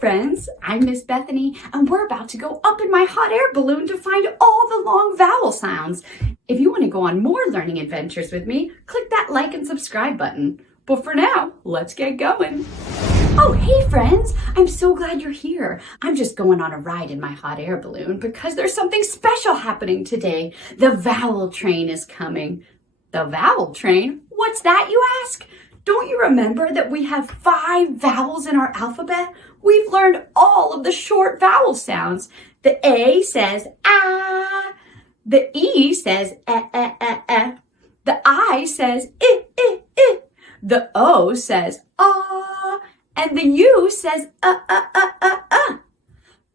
friends, I'm Miss Bethany, and we're about to go up in my hot air balloon to find all the long vowel sounds. If you want to go on more learning adventures with me, click that like and subscribe button. But for now, let's get going. Oh, hey friends, I'm so glad you're here. I'm just going on a ride in my hot air balloon because there's something special happening today. The Vowel Train is coming. The Vowel Train? What's that, you ask? Don't you remember that we have 5 vowels in our alphabet? We've learned all of the short vowel sounds. The A says ah. The E says eh. The I says I. The O says ah. And the U says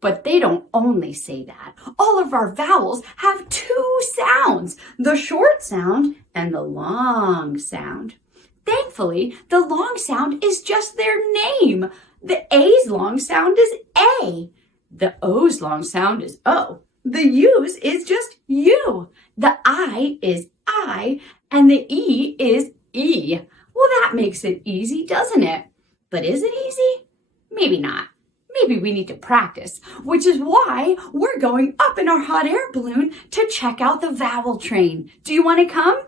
But they don't only say that. All of our vowels have 2 sounds, the short sound and the long sound. Thankfully, the long sound is just their name. The A's long sound is A. The O's long sound is O. The U's is just U. The I is I. And the E is E. Well, that makes it easy, doesn't it? But is it easy? Maybe not. Maybe we need to practice, which is why we're going up in our hot air balloon to check out the Vowel Train. Do you want to come?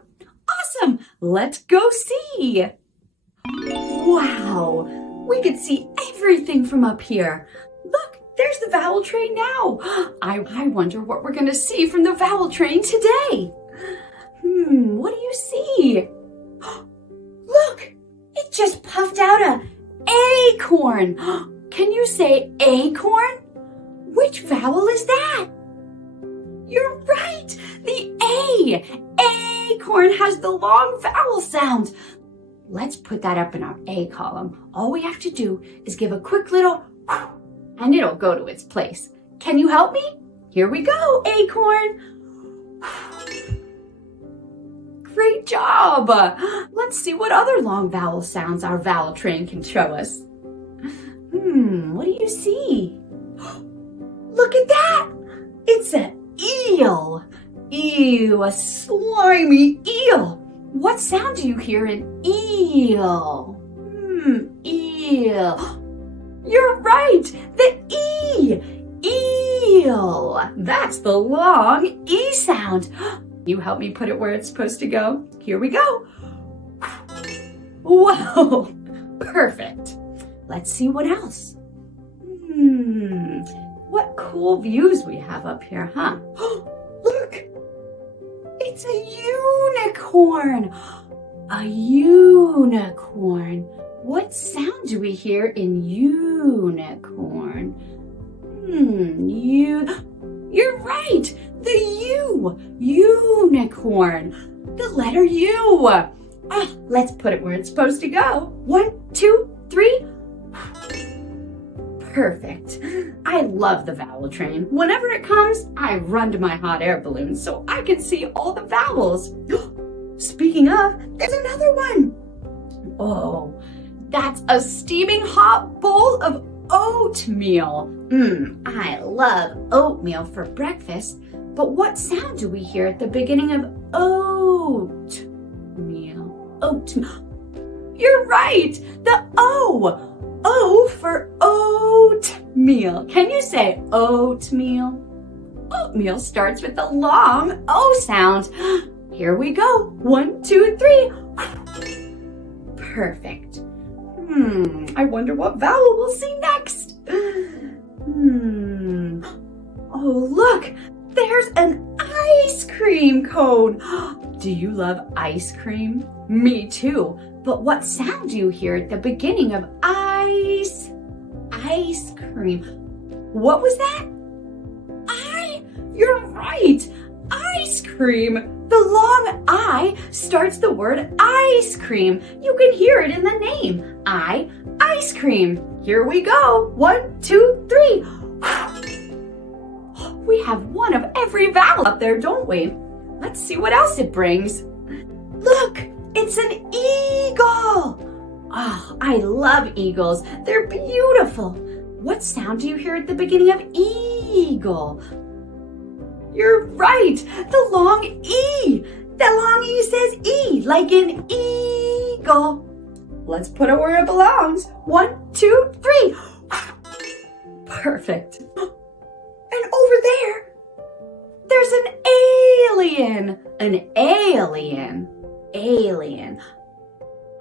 Awesome! Let's go see! Wow! We can see everything from up here. Look, there's the Vowel Train now. I wonder what we're going to see from the Vowel Train today. What do you see? Look! It just puffed out an acorn. Can you say acorn? Which vowel is that? You're right! The A! Acorn has the long vowel sounds. Let's put that up in our A column. All we have to do is give a quick little and it'll go to its place. Can you help me? Here we go, acorn. Great job! Let's see what other long vowel sounds our vowel train can show us. What do you see? Look at that! It's an eel. Ew, a slimy eel. What sound do you hear in eel? Eel. You're right, the E. Eel. That's the long E sound. You help me put it where it's supposed to go. Here we go. Whoa, perfect. Let's see what else. What cool views we have up here, huh? Look, it's a unicorn. A unicorn. What sound do we hear in unicorn? You're right, the U. Unicorn. The letter U. Let's put it where it's supposed to go. 1, 2, 3. Perfect. I love the Vowel Train. Whenever it comes, I run to my hot air balloon so I can see all the vowels. Speaking of, there's another one. Oh, that's a steaming hot bowl of oatmeal. I love oatmeal for breakfast, but what sound do we hear at the beginning of oatmeal? Oatmeal. You're right, the O. O for oatmeal. Can you say oatmeal? Oatmeal starts with the long O sound. Here we go. 1, 2, 3. Perfect. I wonder what vowel we'll see next. Oh, look. There's an ice cream cone. Do you love ice cream? Me too. But what sound do you hear at the beginning of ice cream? What was that? You're right. Ice cream. The long I starts the word ice cream. You can hear it in the name. Ice cream. Here we go. 1, 2, 3. We have one of every vowel up there, don't we? Let's see what else it brings. Look, it's an eagle. Oh, I love eagles. They're beautiful. What sound do you hear at the beginning of eagle? You're right, the long E. The long E says E, like in eagle. Let's put it where it belongs. 1, 2, 3. Perfect. And over there, there's an alien. An alien. Alien.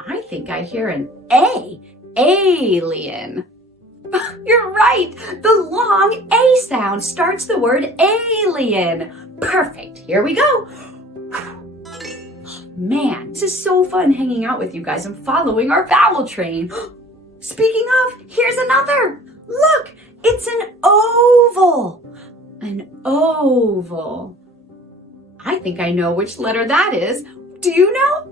I think I hear an A. Alien. You're right. The long A sound starts the word alien. Perfect. Here we go. Man, this is so fun hanging out with you guys and following our vowel train. Speaking of, here's another. Look, it's an oval. An oval. I think I know which letter that is. Do you know?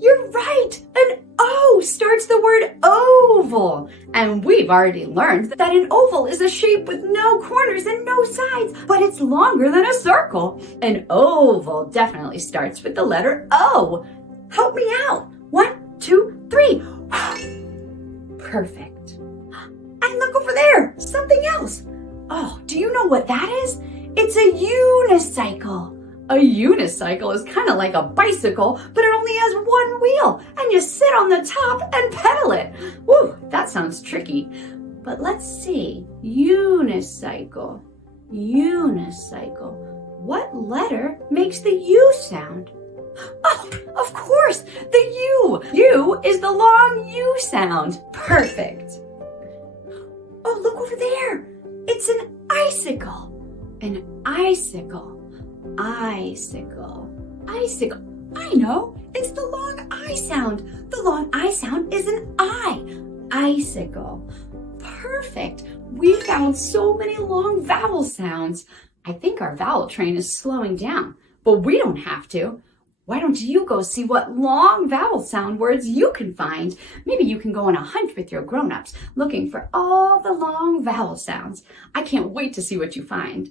You're right. An O starts the word oval. And we've already learned that an oval is a shape with no corners and no sides, but it's longer than a circle. An oval definitely starts with the letter O. Help me out. 1, 2, 3. Perfect. And look over there, something else. Oh, do you know what that is? It's a unicycle. A unicycle is kind of like a bicycle, but it only has one wheel, and you sit on the top and pedal it. Woo, that sounds tricky. But let's see. Unicycle. Unicycle. What letter makes the U sound? Oh, of course, the U. U is the long U sound. Perfect. Oh, look over there. It's an icicle. An icicle. Icicle. Icicle. I know. It's the long I sound. The long I sound is an I. Icicle. Perfect. We found so many long vowel sounds. I think our vowel train is slowing down, but we don't have to. Why don't you go see what long vowel sound words you can find? Maybe you can go on a hunt with your grown-ups looking for all the long vowel sounds. I can't wait to see what you find.